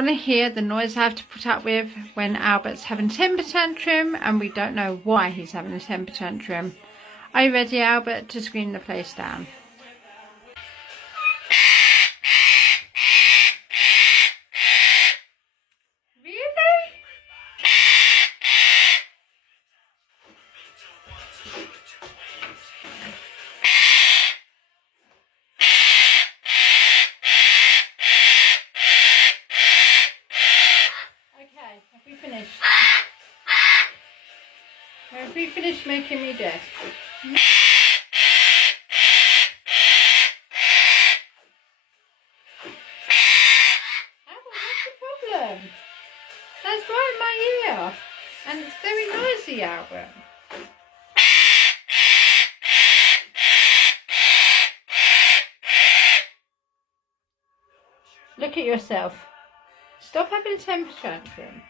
want to hear the noise I have to put up with when Albert's having a temper tantrum and we don't know why he's having a temper tantrum. Are you ready, Albert, to scream the place down? Have we finished? Have we finished making me deaf? Albert, what's the problem? That's right in my ear. And it's very noisy, Albert. Look at yourself. Stop having a temper tantrum.